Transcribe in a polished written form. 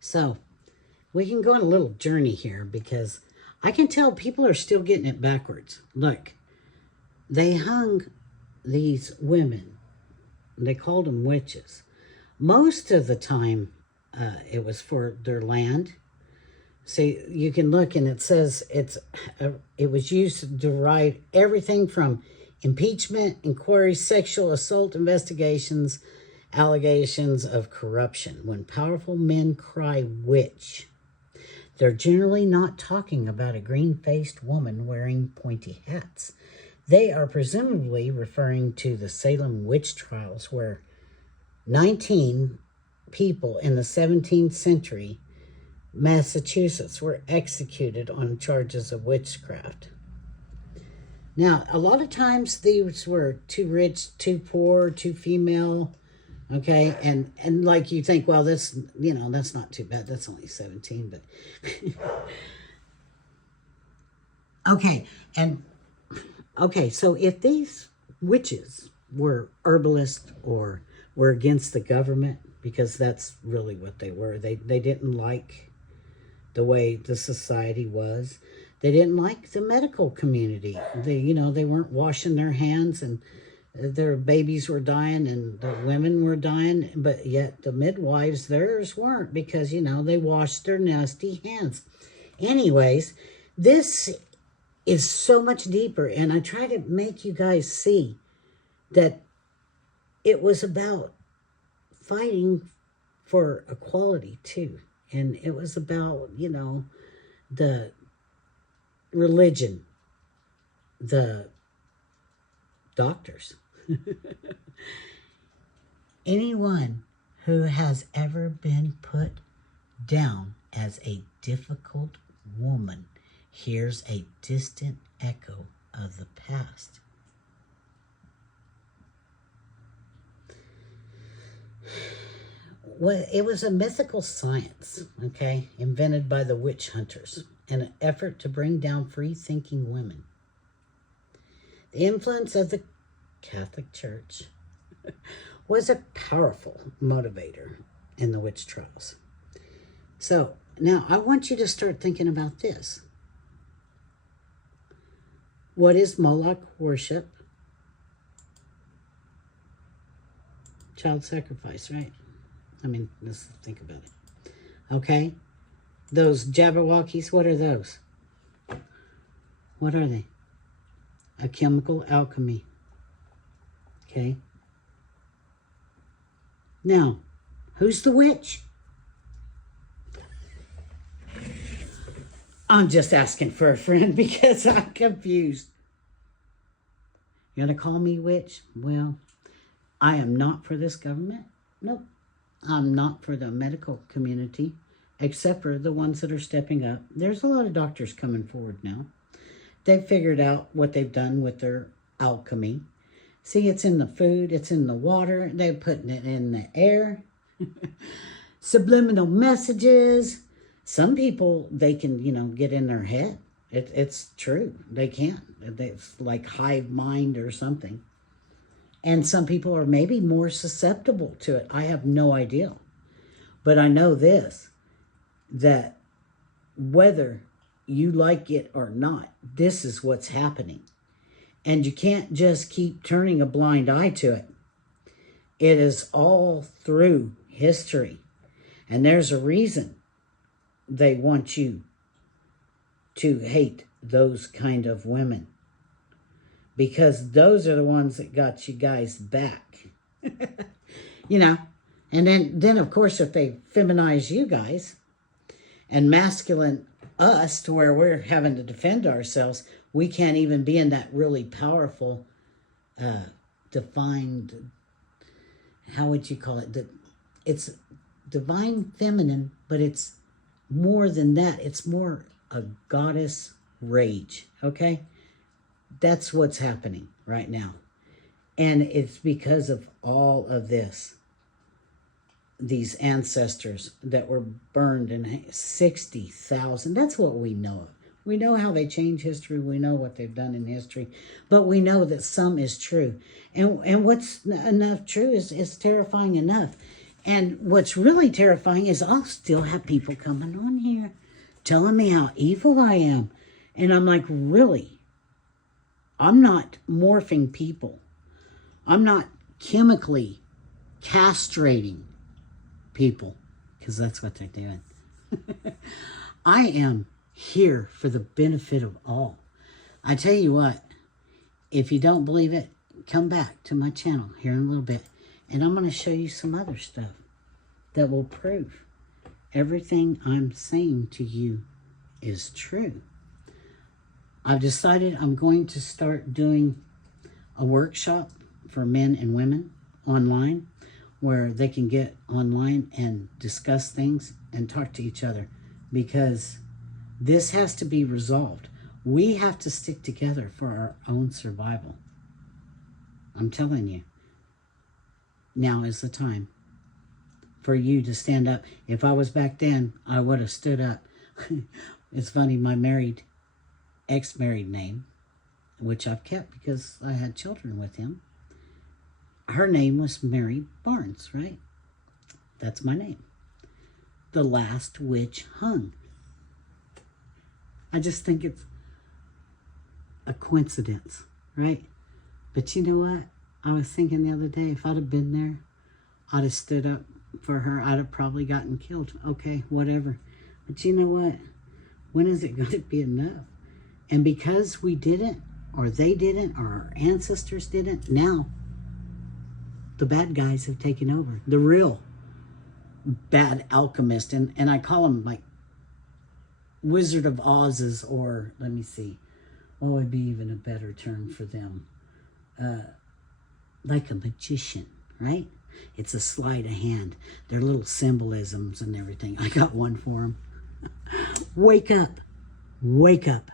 So we can go on a little journey here because I can tell people are still getting it backwards. Look, they hung these women. They called them witches. Most of the time, it was for their land. See, you can look and it says it was used to derive everything from impeachment, inquiries, sexual assault investigations, allegations of corruption. When powerful men cry witch, they're generally not talking about a green-faced woman wearing pointy hats. They are presumably referring to the Salem witch trials, where 19 people in the 17th century Massachusetts were executed on charges of witchcraft. Now, a lot of times these were too rich, too poor, too female, okay? And like you think, well, this, that's not too bad. That's only 17, but... Okay, so if these witches were herbalists or were against the government, because that's really what they were, they didn't like the way the society was. They didn't like the medical community. They weren't washing their hands, and their babies were dying and the women were dying, but yet the midwives, theirs weren't, because, they washed their nasty hands. Anyways, this is so much deeper, and I try to make you guys see that it was about fighting for equality too. And it was about, the religion, the doctors. Anyone who has ever been put down as a difficult woman hears a distant echo of the past. Well, it was a mythical science, okay, invented by the witch hunters in an effort to bring down free-thinking women. The influence of the Catholic Church was a powerful motivator in the witch trials. So now I want you to start thinking about this. What is Moloch worship? Child sacrifice, right? I mean, let's think about it. Okay? Those Jabberwockies, what are those? What are they? A chemical alchemy. Okay? Now, who's the witch? I'm just asking for a friend because I'm confused. You're going to call me witch? Well, I am not for this government. Nope. I'm not for the medical community, except for the ones that are stepping up. There's a lot of doctors coming forward now. They've figured out what they've done with their alchemy. See, it's in the food, it's in the water, they're putting it in the air. Subliminal messages. Some people, they can, get in their head. It's true. They can. It's like hive mind or something. And some people are maybe more susceptible to it. I have no idea. But I know this, that whether you like it or not, this is what's happening. And you can't just keep turning a blind eye to it. It is all through history. And there's a reason they want you to hate those kind of women. Because those are the ones that got you guys back. And then of course, if they feminize you guys and masculine us to where we're having to defend ourselves, we can't even be in that really powerful, defined, how would you call it? It's divine feminine, but it's more than that. It's more a goddess rage, okay? That's what's happening right now. And it's because of all of this. These ancestors that were burned in 60,000. That's what we know of. We know how they change history. We know what they've done in history. But we know that some is true. And what's enough true is terrifying enough. And what's really terrifying is I'll still have people coming on here telling me how evil I am. And I'm like, really? I'm not morphing people. I'm not chemically castrating people, because that's what they're doing. I am here for the benefit of all. I tell you what, if you don't believe it, come back to my channel here in a little bit, and I'm going to show you some other stuff that will prove everything I'm saying to you is true. I've decided I'm going to start doing a workshop for men and women online, where they can get online and discuss things and talk to each other, because this has to be resolved. We have to stick together for our own survival. I'm telling you, now is the time for you to stand up. If I was back then, I would have stood up. It's funny, my ex-married name, which I've kept because I had children with him, her name was Mary Barnes, right? That's my name. The last witch hung. I just think it's a coincidence, right? But you know what? I was thinking the other day, if I'd have been there, I'd have stood up for her. I'd have probably gotten killed. Okay, whatever. But you know what? When is it going to be enough? And because we didn't, or they didn't, or our ancestors didn't, now the bad guys have taken over. The real bad alchemist. And I call them like Wizard of Oz's, or let me see, what would be even a better term for them? Like a magician, right? It's a sleight of hand. Their little symbolisms and everything. I got one for them. Wake up. Wake up.